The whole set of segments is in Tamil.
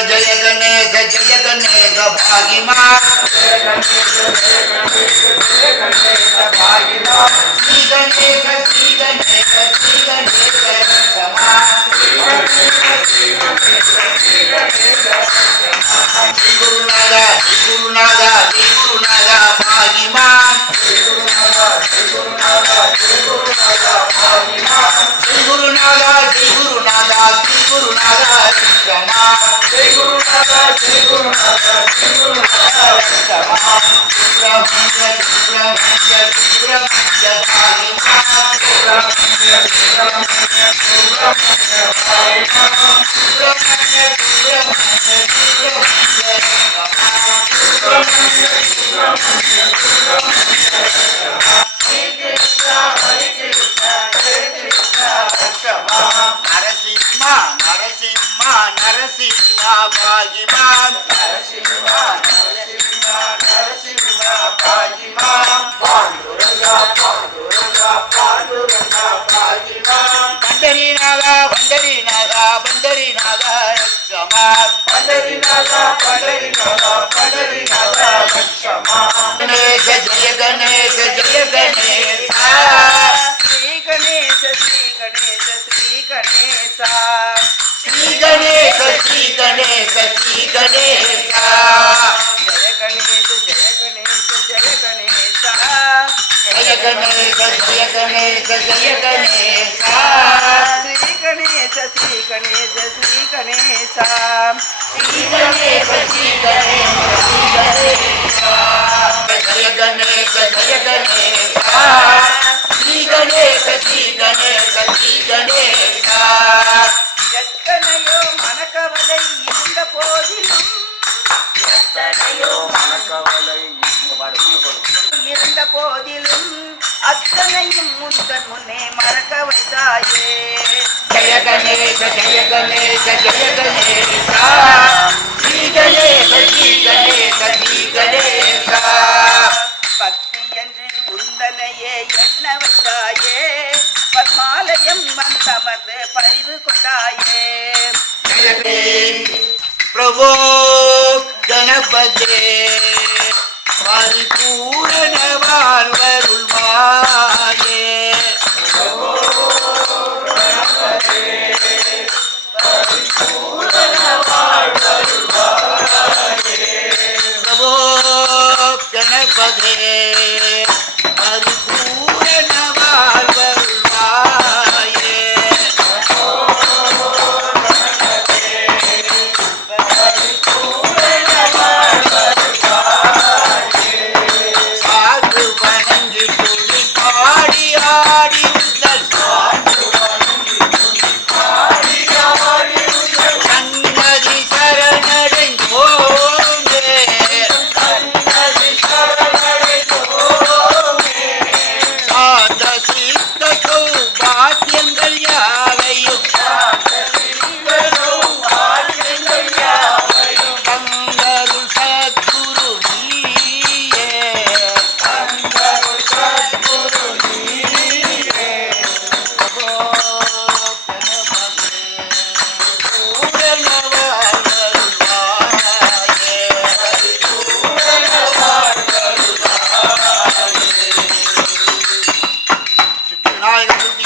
जय गणेश भागिमा श्री गणेश क्षमा श्री गुरुनागा भागिमा श्री गुरुनागा क्षमा नरसिंहा भागिमान पांडुरंगा पंढरीनागा क्षमा गणेश जय गणेश श्री गणेश எத்தனையோ மனக்கவலை இருந்த போதிலும் அத்தனையும் முந்தன் முன்னே மறக்க வைத்தாயே ஜய கணேச ஸ்ரீ கணேச பக்தி என்று உந்தனையே எண்ண வைத்தாயே பத்மாலயம் வந்தமர்ந்து பரிவு கொண்டாயே பிரபோ கணபதே பரிபூரண வாழ்வருள்வாயே பிரபோ கணபதே பரிபூரண வாழ்வருள்வாயே சாது வணங்கி துதி பாடி ஆடி சன்னதி சரணடைந்தோங்கே சாத சித்த சௌபாக்கியங்கள் யாவையும் தங்கருள் சத்குரு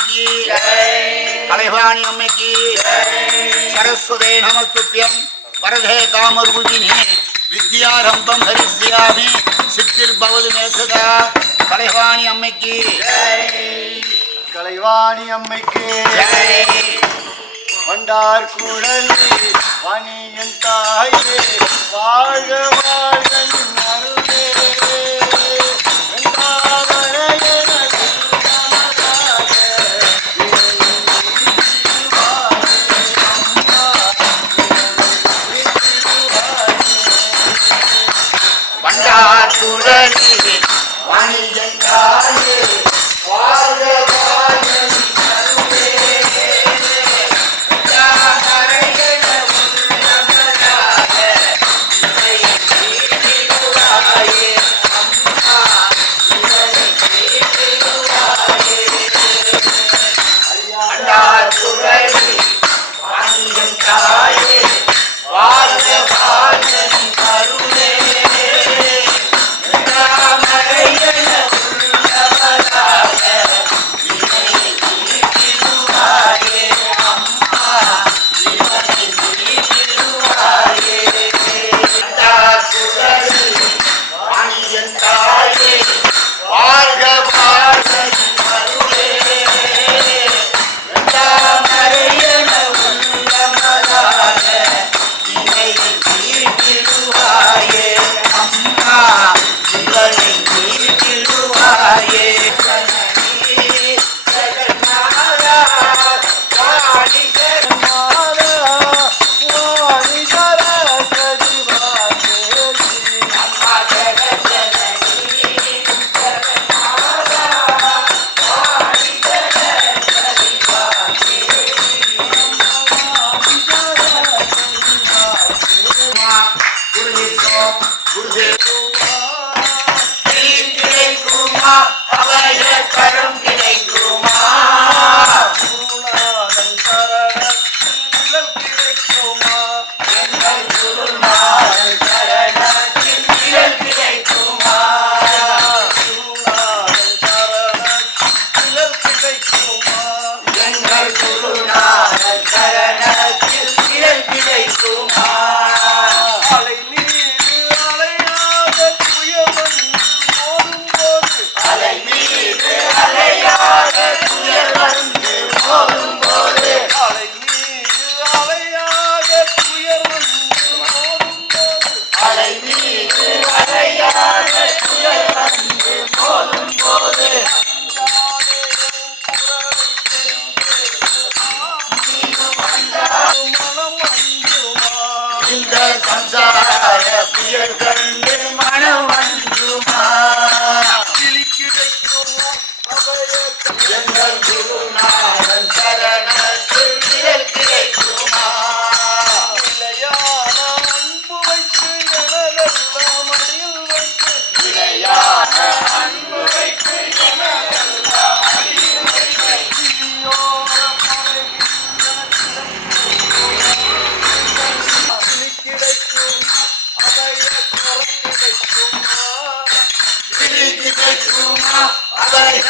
நீயே கலைவாணி அம்மைக்கு சரஸ்வதே நமஸ்துப்யம் வரதே காமரூபிணி வித்யாரம்பம் ஹரிஸ்யாமி சித்திர்பவது மேசதா கலைவாணி அம்மைக்கு கலைவாணி அம்மைக்கு வண்டார் குழல் வாணியன் தாயே வாழ்க வாழ்க அருளே வண்டார் குழலி வாணியன் தாயே வாழ்க வாழ்க வாழ்க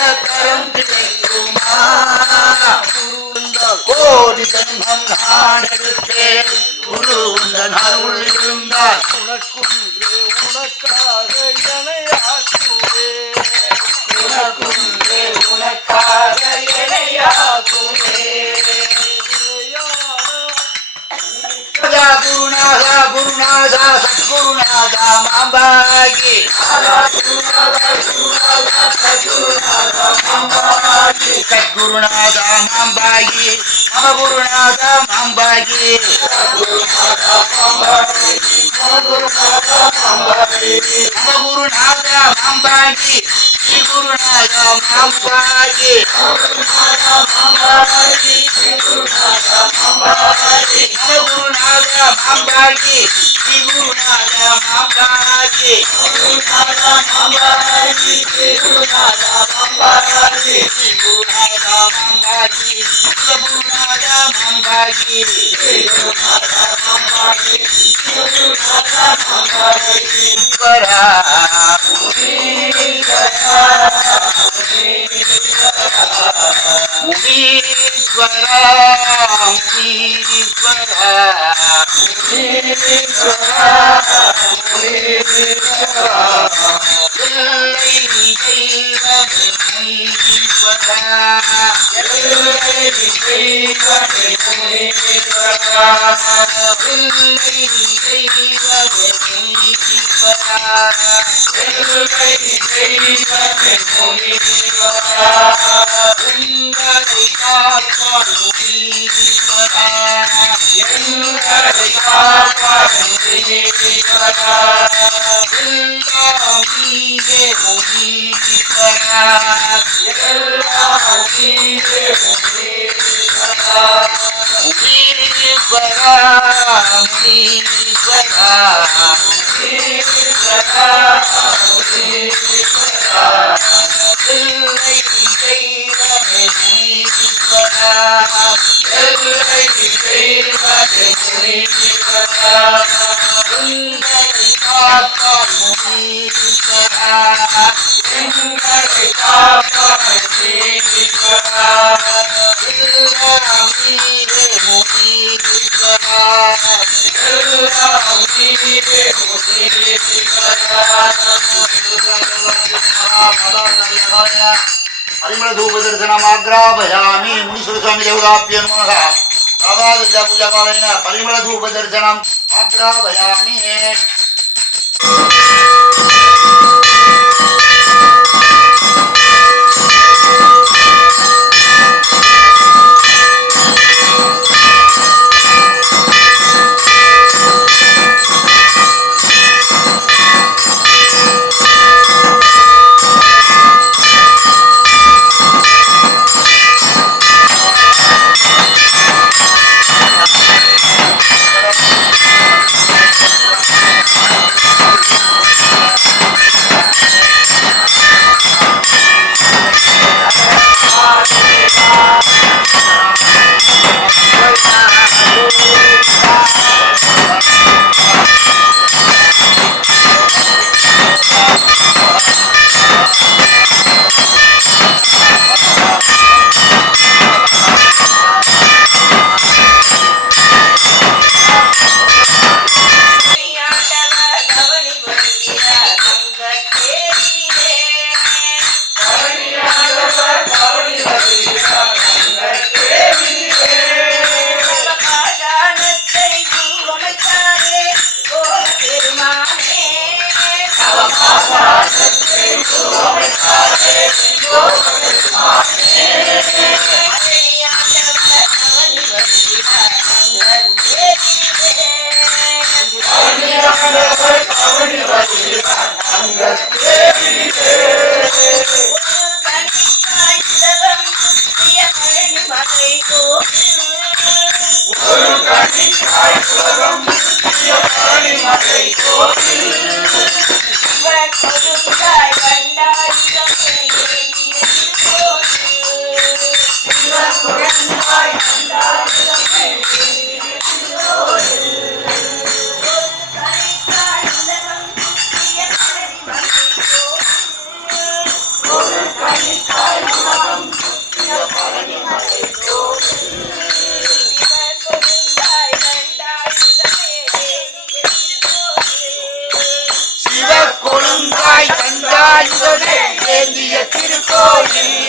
தரம் கிடைக்குமா கோடி ஜன்மம் நாடெடுத்தேன் குரு உந்தன் அருள் இருந்தால் உனக்குன்றே உனக்காக எனையாக்குவே உனக்குன்றே உனக்காக எனையாக்குவே குருநாதா குருநாதா சத்குருநாதா மாம்பாகி சத்குருநாதா மாம்பாகி மம குருநாதா மாம்பாகி மம குருநாதா மாம்பாகி ஸ்ரீ குருநாதா மாம்பாகி மம குருநாதா மாம்பாகி ஸ்ரீ குருநாதா மாம்பாகி ஸ்ரீ குருநாதா மாம்பாகி குருநாதா மாம்பாகி ஈஸ்வரா முனீஸ்வரா முனீஸ்வரா எல்லை தெய்வமே முனீஸ்வரா எல்லை தெய்வமே முனீஸ்வரா எல்லை தெய்வமே முனீஸ்வரா எல்லை தெய்வமே முனீஸ்வரா எங்களை காப்பான் முனீஸ்வரா எங்களை காப்பான் முனீஸ்வரா எல்லாம் நீயே முனீஸ்வரா எல்லாம் நீயே முனீஸ்வரா முனீஸ்வரா முனீஸ்வரா முனீஸ்வரா முனீஸ்வரா எல்லை தெய்வமே முனீஸ்வரா எல்லை தெய்வமே முனீஸ்வரா எங்களை காப்பான் முனீஸ்வரா எங்களை காப்பான் முனீஸ்வரா எல்லாம் நீயே முனீஸ்வரா எல்லாம் நீயே முனீஸ்வரா परिमल धूप दर्शनम आग्रापयामि मुनीश्वर स्वामी देवताभ्यो नमः प्रभात पूजा कालेन परिमल धूप दर्शनम आग्रापयामि தாய் தந்தாயுதனே ஏந்திய திருக்கோயில்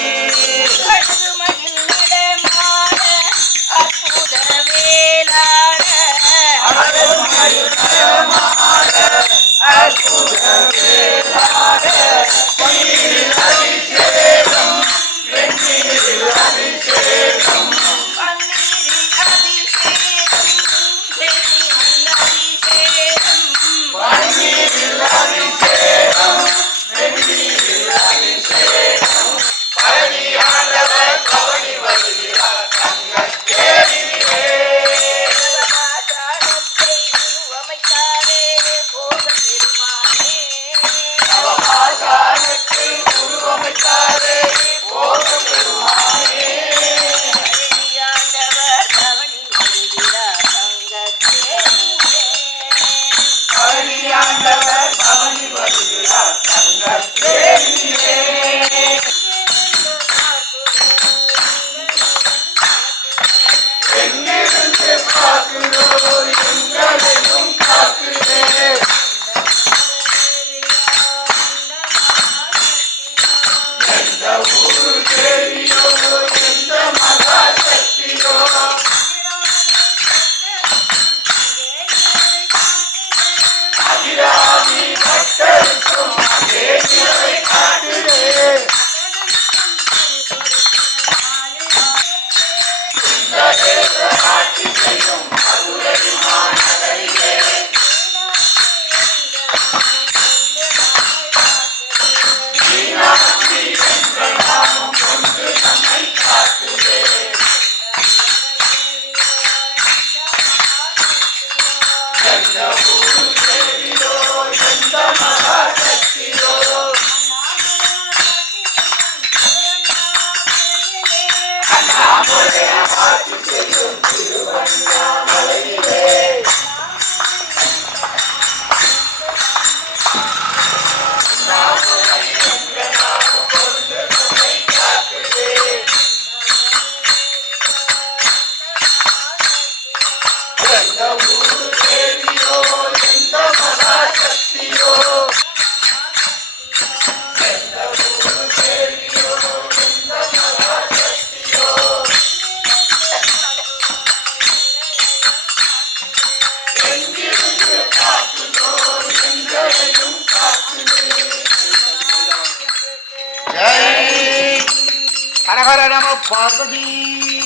ஹரஹர நம பார்வதி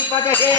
பதே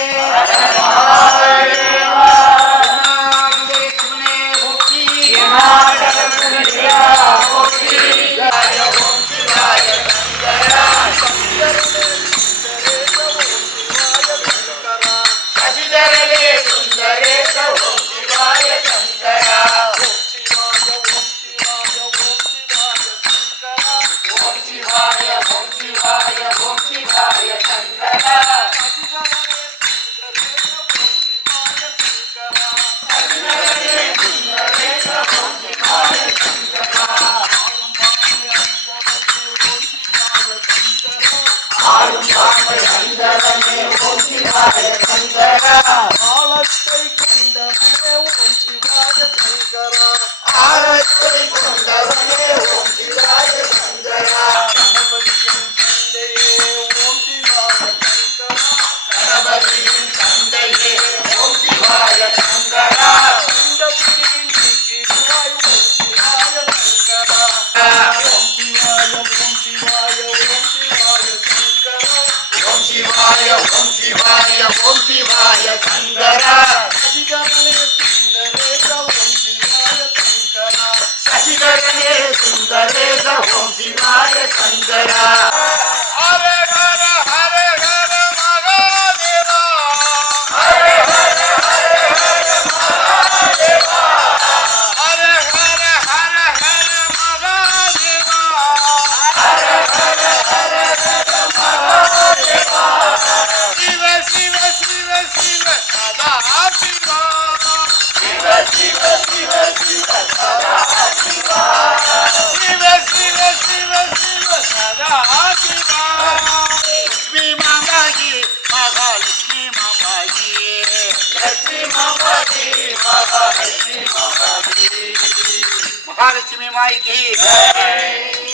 महालक्ष्मी माई की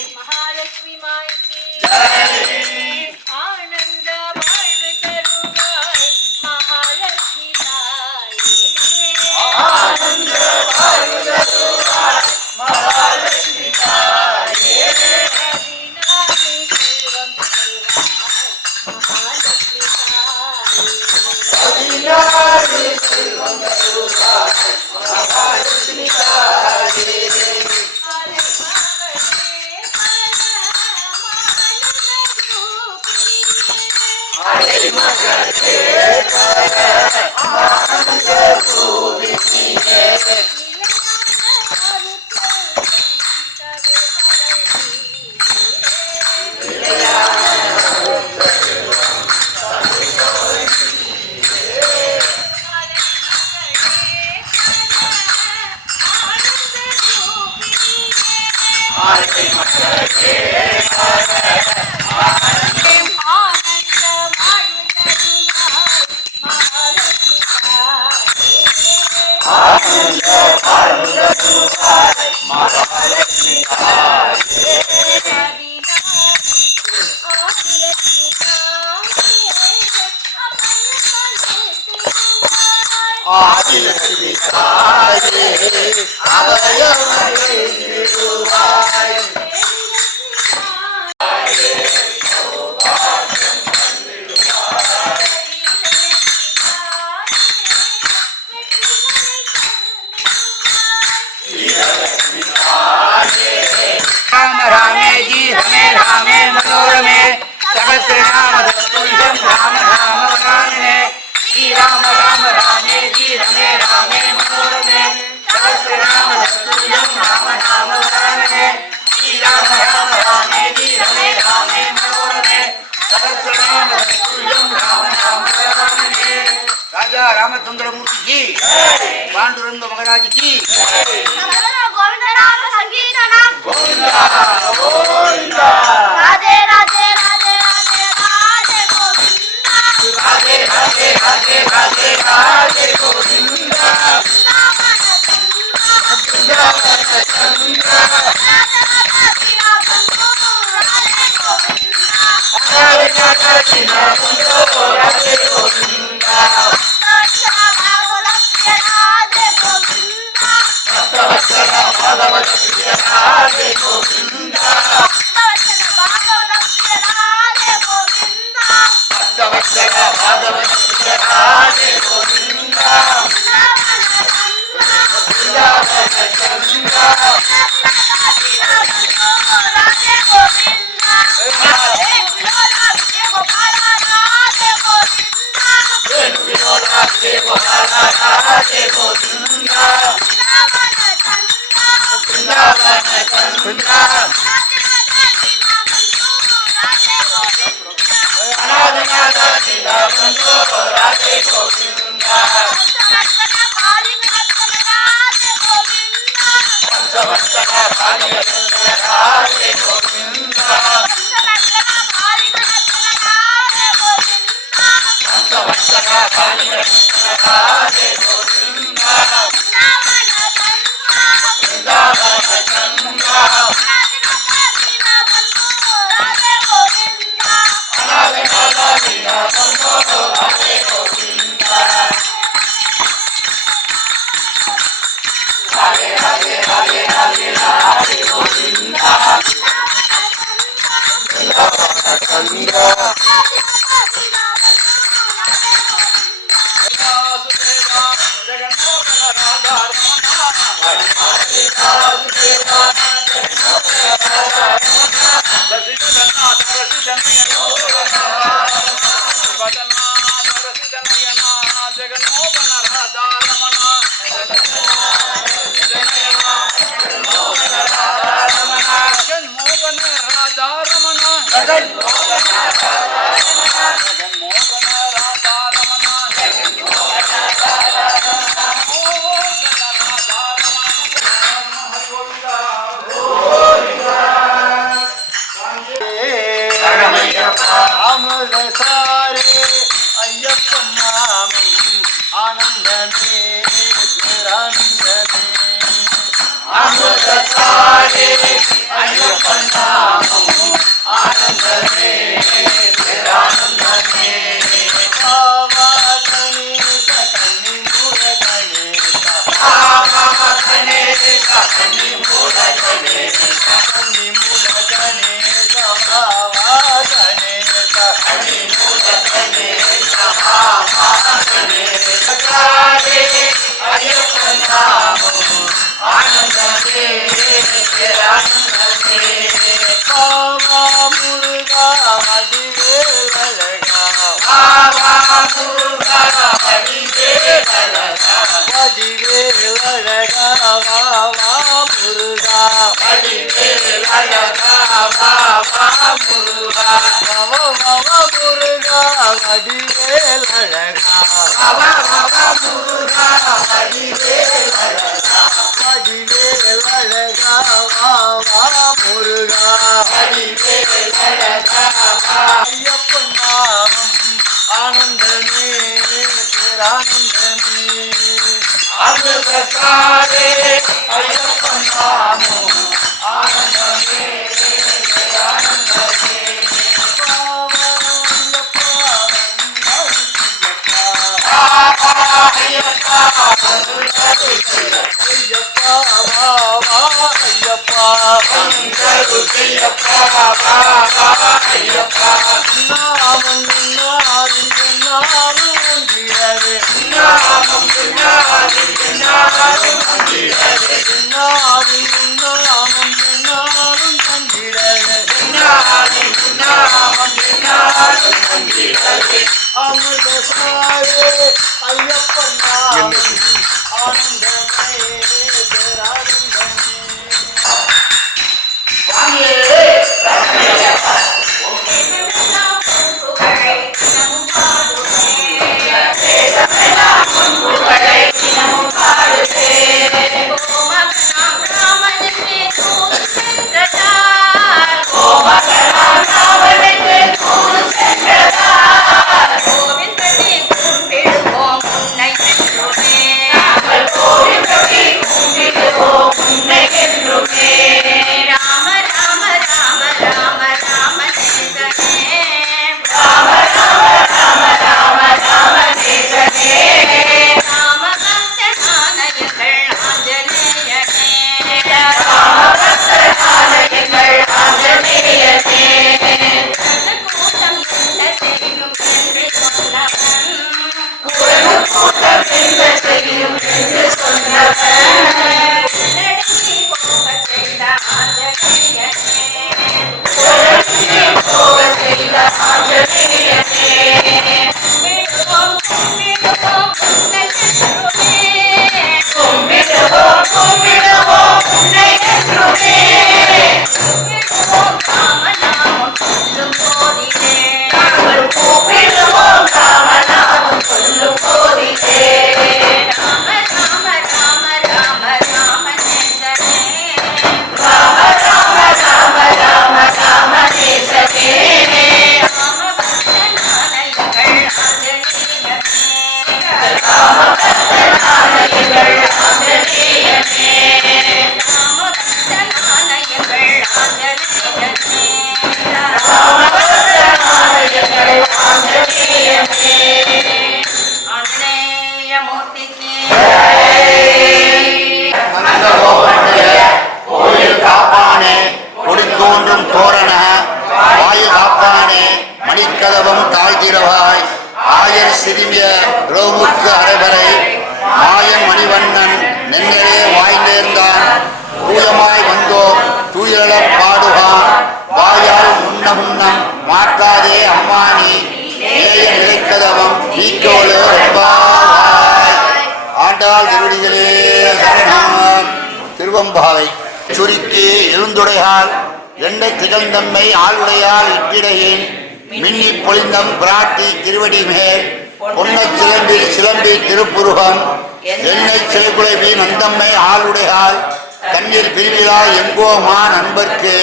ஆதிலட்சுமி தாயே அபயம் எழுவாய். राम रामे जी रमे रामे मनोरमे सहस्रनाम तत्पुरुषं राम नाम वरानने श्री राम राम रामे जी रमे रामे मनोरमे सहस्रनाम तत्पुरुषं राम नाम वरानने श्री राम राम रामे जी रमे रामे मनोरमे सहस्रनाम तत्पुरुषं राम नाम वरानने. राजा रामचंद्र मूर्ति की पांडुरंग महाराज की राधे राधे राधे राधे राधे गोविंदा राधे राधे राधे राधे राधे गोविंदा राधे गोविंदा முருகா முருகா வடிவேல் அழகா முருகா வடிவேல் அழகா வடிவேல் அழகா முருகா வடிவேல் அழகா ஐயப்பன் நாமம் ஆனந்தமே பேரானந்தமே அமிர்தசாரே ஐயப்பன் நாமம் ஆனந்தமே ஆனந்தமே ஐயப்பா திருவம்பாவை சுருக்கி எழுந்துடையால் எண்ணெய் திகழ்ந்தம்மை ஆளுடையால் இட்டிடையின் மின்னி பொழிந்தம் பிராட்டி திருவடி மேல் பொன்னச் சிலம்பில் சிலம்பி திருப்புருகம் எண்ணெய் சிலைகுலைவி நந்தம்மை ஆளுடையால் கண்ணீர் பிரிவிழா எங்கோமா நண்பர்க்கு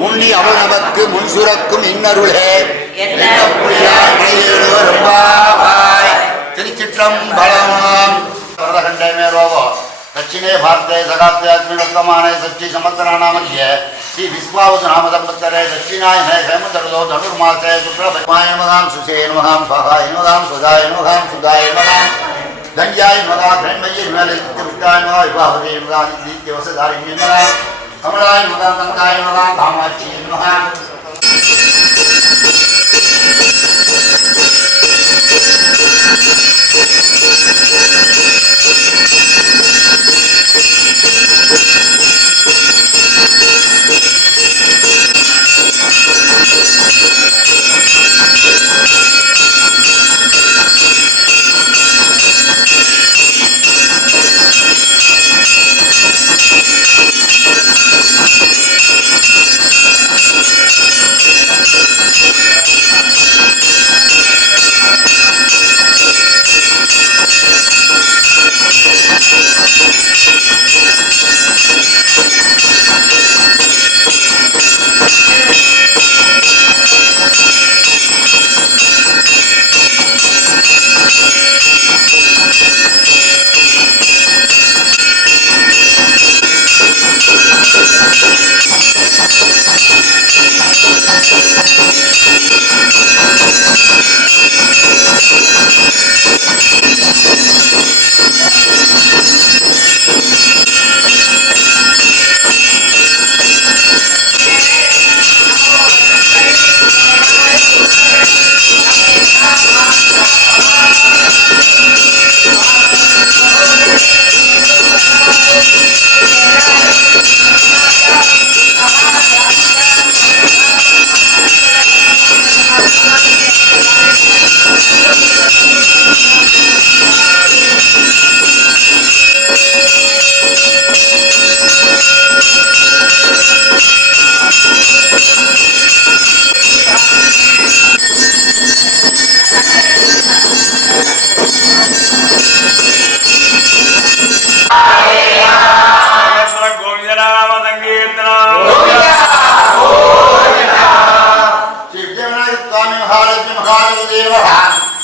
முன்னி அவள் நமக்கு முன்சுரக்கும் இன்னருளே திருச்சிற்றம்பலம் दक्षिणे भारते सगात्यात्मिनोत्तमाने सच्ची संवत्सराणामध्ये श्री विश्वावसु नाम संवत्सरे दक्षिणायने हेमन्तर्दो धनुर्मासे शुक्लपद्माय नमः सुषे नमः स्वाहाय नमः सुधाय नमः सुधाय नमः धन्याय नमः हिरण्मयी नमः विद्याय नमः विभावते नमः नित्यवसधारिण्ये नमः कमलाय नमः कनकाय नमः कामाक्षी नमः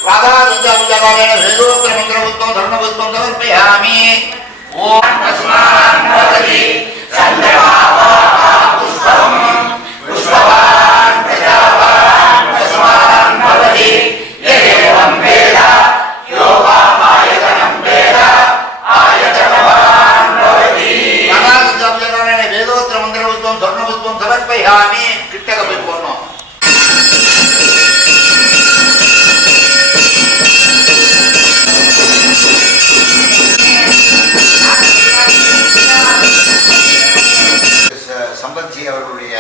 वादादित्यामुजकालेन वेदोक्तमन्त्रपुष्पं धर्मपुष्पं समर्पयामि ॐ तस्मान् भवति चन्द्रमा पुष्पं पुष्पवान् प्रजावान् तस्मान् भवति यदेवं वेद योगामायतनं वेद आयतनवान् भवति वादादित्यामुजकालेन वेदोक्तमन्त्रपुष्पं धर्मपुष्पं समर्पयामि किट्टक போய் போறோம் சம்பந்தி அவர்களுடைய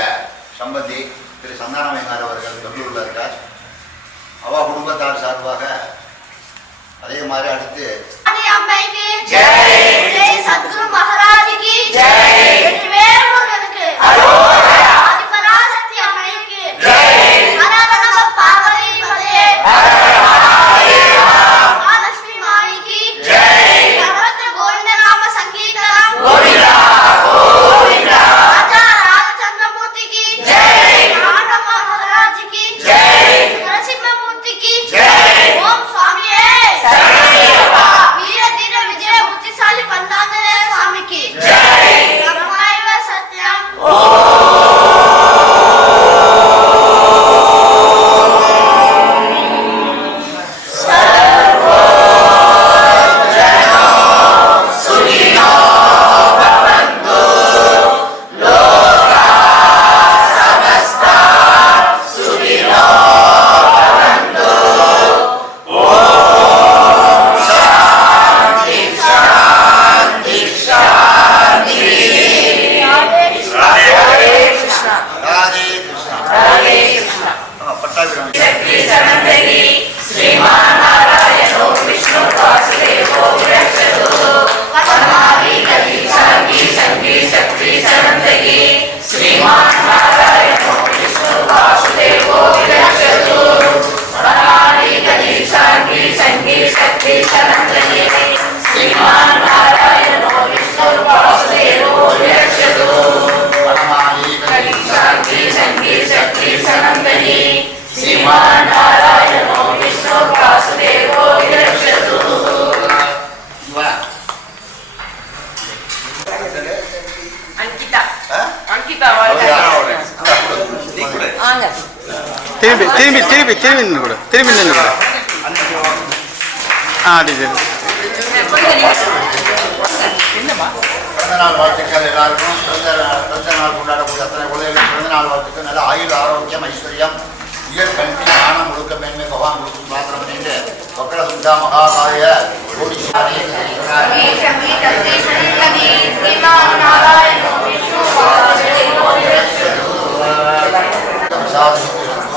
சம்பந்தி திரு சந்தானமையார் அவர்கள் பெங்களூரில் இருக்கார். அவா குடும்பத்தார் சார்பாக அதே மாதிரி அடுத்து அம்மைக்கு ஜெய் ஜெய் சத்குரு மகாராஜ்க்கு ஜெய் வெற்றிவேல் முருகனுக்கு அரோகரா ஆதிபராசக்தி அம்மைக்கு ஜெய் ஹரஹர நம பார்வதி பதே மகாலட்சுமி மாயிக்கு ஜெய் சர்வத்ர கோவிந்த நாம சங்கீதம் கோவிந்தா கோவிந்தா ராஜா ராஜச்சந்திரமூர்த்திக்கு ஜெய் ஆண்டவ மகாராஜ்க்கு ஜெய் நரசிம்மமூர்த்திக்கு ஜெய் ஓம் சுவாமியே वीर धीर विजय बुद्धिशाली पंचांजने स्वामी की जय ब्रह्मायव सत्यम सर्वो जनो सुखिनो भवन्तु लोका समस्ता सुखिनो भवन्तु திரும்பி நின்று கூட பிறந்தநாள் வாழ்த்துக்கள் எல்லாருக்கும். பிறந்த நாள் கொண்டாடக்கூடிய அத்தனை குழந்தைகளும் பிறந்தநாள் வாழ்த்துக்கள். நல்ல ஆயுள் ஆரோக்கியம் ஐஸ்வர்யம் உயர் கல்வி ஞானம் ஒழுக்க மேன்மை பகவான் கொடுக்கும் பிரார்த்தனை பண்ணிட்டு வக்ர சுந்தா மகாகாய கோடீஸ்வரி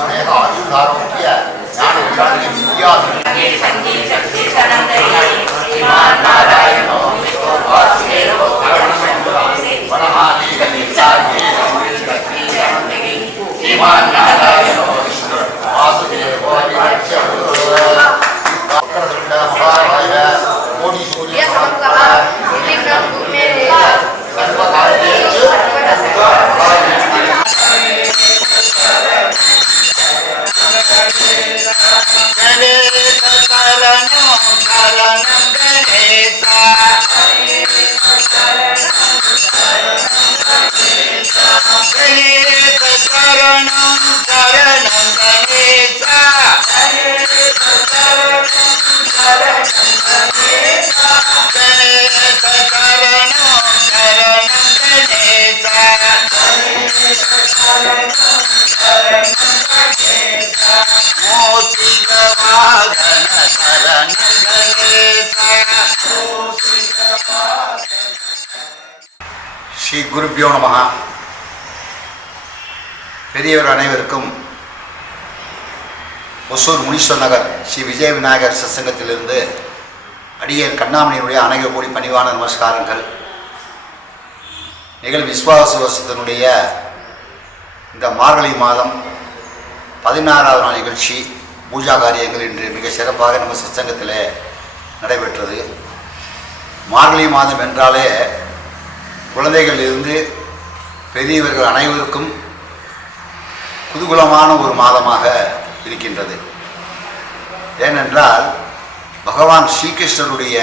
ஆயுள் ஆரோக்கிய ஞான வித்யா ஸ்ரீ குருபியோ நமஹ. பெரியவர் அனைவருக்கும் ஒசூர் முனீஸ்வர் நகர் ஸ்ரீ விஜய விநாயகர் சத்சங்கத்திலிருந்து அடியேன் கண்ணாமணியினுடைய அநேக கோடி பணிவான நமஸ்காரங்கள். நிகழ் விஸ்வாச வருஷத்தினுடைய இந்த மார்கழி மாதம் 16வது நாள் நிகழ்ச்சி பூஜா காரியங்கள் இன்று மிக சிறப்பாக நம்ம சத்சங்கத்தில் நடைபெற்றது. மார்கழி மாதம் என்றாலே குழந்தைகள் இருந்து பெரியவர்கள் அனைவருக்கும் குதூகலமான ஒரு மாதமாக இருக்கின்றது. ஏனென்றால் பகவான் ஸ்ரீகிருஷ்ணருடைய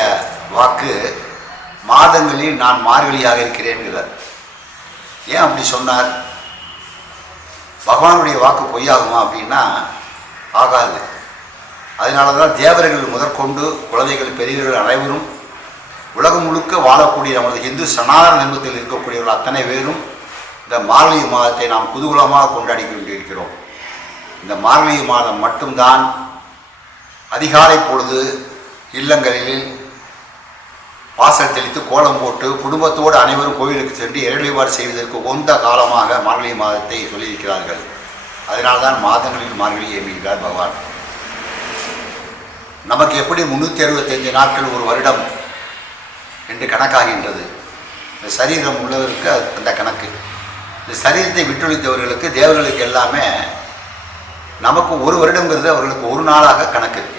வாக்கு மாதங்களில் நான் மார்கழியாக இருக்கிறேன்கிறார். ஏன் அப்படி சொன்னார்? பகவானுடைய வாக்கு பொய்யாகுமா அப்படின்னா ஆகாது. அதனால தான் தேவர்கள் முதற்கொண்டு குழந்தைகள் பெரியவர்கள் அனைவரும் உலகம் முழுக்க வாழக்கூடிய நமது இந்து சனாதன தர்மத்தில் இருக்கக்கூடியவர்கள் அத்தனை பேரும் இந்த மார்கழி மாதத்தை நாம் குதூகலமாக கொண்டாடி கொண்டிருக்கிறோம். இந்த மார்கழி மாதம் மட்டும்தான் அதிகாலை பொழுது இல்லங்களில் வாசல் தெளித்து கோலம் போட்டு குடும்பத்தோடு அனைவரும் கோவிலுக்கு சென்று இறை வழிபாடு செய்வதற்கு உகந்த காலமாக மார்கழி மாதத்தை சொல்லியிருக்கிறார்கள். அதனால்தான் மாதங்களில் மார்கழி என்கிறார் பகவான். நமக்கு எப்படி 365 நாட்கள் ஒரு வருடம் என்று கணக்காகின்றது. இந்த சரீரம் உள்ளவருக்கு அந்த கணக்கு. இந்த சரீரத்தை விட்டொழித்தவர்களுக்கு தேவர்களுக்கு எல்லாமே நமக்கு ஒரு வருடங்கிறது அவர்களுக்கு ஒரு நாளாக கணக்கு இருக்கு.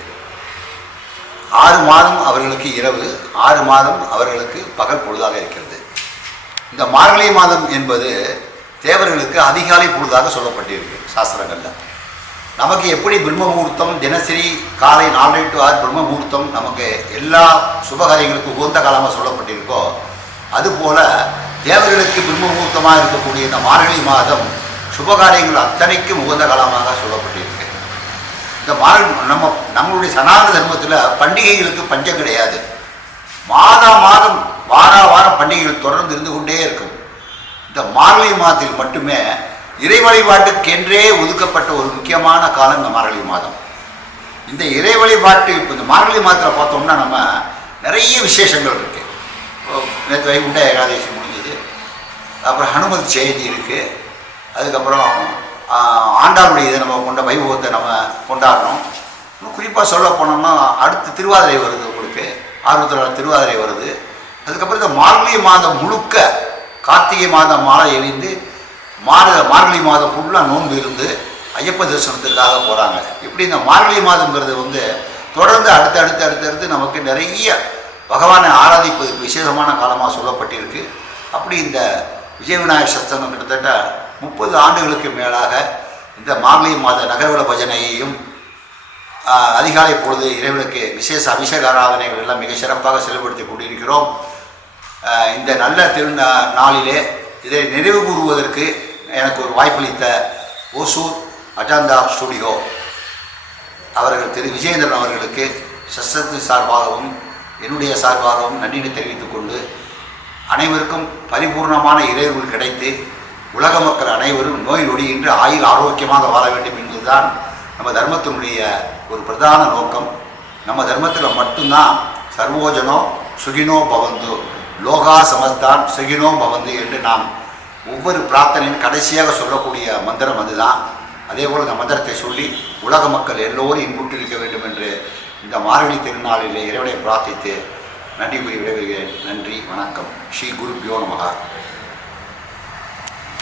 6 மாதம் அவர்களுக்கு இரவு, 6 மாதம் அவர்களுக்கு பகல் பொழுதாக இருக்கிறது. இந்த மார்கழி மாதம் என்பது தேவர்களுக்கு அதிகாலை பொழுதாக சொல்லப்பட்டிருக்கு சாஸ்திரங்கள்ல. நமக்கு எப்படி பிரம்ம முகூர்த்தம் தினசரி காலை 4 to 6 பிரம்ம முகூர்த்தம் நமக்கு எல்லா சுபகாரியங்களுக்கு உகந்த காலமாக சொல்லப்பட்டிருக்கோ, அதுபோல தேவர்களுக்கு பிரம்ம முகூர்த்தமாக இருக்கக்கூடிய இந்த மார்கழி மாதம் சுபகாரியங்கள் அத்தனைக்கும் உகந்த காலமாக சொல்லப்பட்டிருக்கு. இந்த நம்மளுடைய சனாதன தர்மத்தில் பண்டிகைகளுக்கு பஞ்சம் கிடையாது. மாதம் வாரம் பண்டிகைகள் தொடர்ந்து இருந்து கொண்டே இருக்கும். இந்த மார்கழி மாதத்தில் மட்டுமே இறை வழிபாட்டுக்கென்றே ஒதுக்கப்பட்ட ஒரு முக்கியமான காலம் இந்த மார்கழி மாதம். இந்த இறை வழிபாட்டு இப்போ இந்த மார்கழி மாதத்தில் பார்த்தோம்னா நம்ம நிறைய விசேஷங்கள் இருக்குது. நேற்று வைகுண்ட ஏகாதசி முடிஞ்சது, அப்புறம் ஹனுமத் ஜெயந்தி இருக்குது, அதுக்கப்புறம் ஆண்டாளுடைய இதை நம்ம கொண்ட வைபவத்தை நம்ம கொண்டாடுறோம். இன்னும் குறிப்பாக சொல்ல போனோம்னா அடுத்து திருவாதிரை வருது, உங்களுக்கு ஆர்வத்தில் திருவாதிரை வருது. அதுக்கப்புறம் இந்த மார்கழி மாதம் முழுக்க கார்த்திகை மாதம் மாலை எரிந்து மார்கழி மாதம் ஃபுல்லாக நோன்பு இருந்து ஐயப்ப தரிசனத்துக்காக போகிறாங்க. இப்படி இந்த மார்கழி மாதங்கிறது தொடர்ந்து அடுத்தடுத்து நமக்கு நிறைய பகவானை ஆராதிப்பதற்கு விசேஷமான காலமாக சொல்லப்பட்டிருக்கு. அப்படி இந்த விஜய விநாயகர் சத்சங்கம் கிட்டத்தட்ட 30 ஆண்டுகளுக்கு மேலாக இந்த மார்கழி மாத நகர்வல பஜனையையும் அதிகாலை பொழுது இறைவனுக்கு விசேஷ அபிஷேக ஆராதனைகள் எல்லாம் மிக சிறப்பாக செயல்படுத்தி கொண்டிருக்கிறோம். இந்த நல்ல நாளிலே இதை நிறைவு கூறுவதற்கு எனக்கு ஒரு வாய்ப்பளித்த ஓசூர் அஜாந்தா ஸ்டுடியோ அவர்கள் திரு விஜயேந்திரன் அவர்களுக்கு சஸ்திரத்தின் சார்பாகவும் என்னுடைய சார்பாகவும் நன்றியை தெரிவித்துக் கொண்டு அனைவருக்கும் பரிபூர்ணமான இறைவர்கள் கிடைத்து உலக மக்கள் அனைவரும் நோய் நொடியின்றி ஆயுள் ஆரோக்கியமாக வாழ வேண்டும் என்பதுதான் நம்ம தர்மத்தினுடைய ஒரு பிரதான நோக்கம். நம்ம தர்மத்தில் மட்டும்தான் சர்வோஜனோ சுகினோ பவந்து லோகா சமஸ்தான் சுகினோ பவந்து என்று நாம் ஒவ்வொரு பிரார்த்தனையும் கடைசியாக சொல்லக்கூடிய மந்திரம் அதுதான். அதே போல் இந்த மந்திரத்தை சொல்லி உலக மக்கள் எல்லோரும் இன்புற்றிருக்க வேண்டும் என்று இந்த மார்கழி திருநாளிலே இறைவனை பிரார்த்தித்து நன்றி கூறி விடைபெறுகிறேன். நன்றி, வணக்கம். ஸ்ரீ குருப்யோ நமஹ.